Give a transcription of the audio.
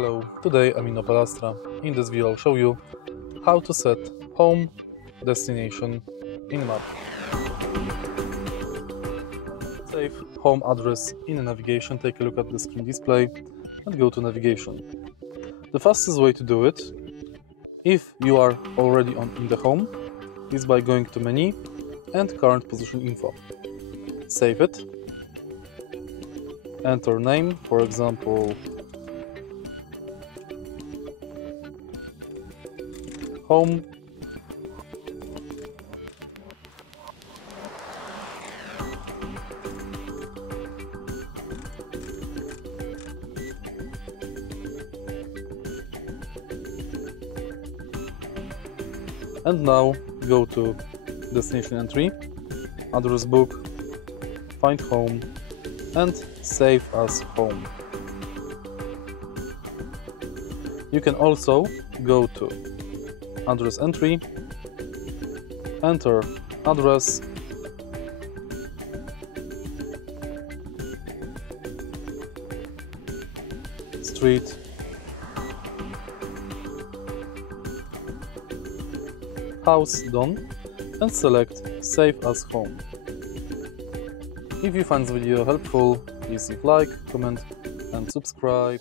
Hello, today I'm in Opel Astra. In this video I'll show you how to set home destination in map. Save home address in navigation, take a look at the screen display and go to navigation. The fastest way to do it, if you are already in the home, is by going to menu and current position info. Save it, enter name, for example home, and now go to destination entry, address book, find home and save as home. You can also go to address entry, enter address, street, house done, and select save as home. If you find this video helpful, please leave like, comment and subscribe.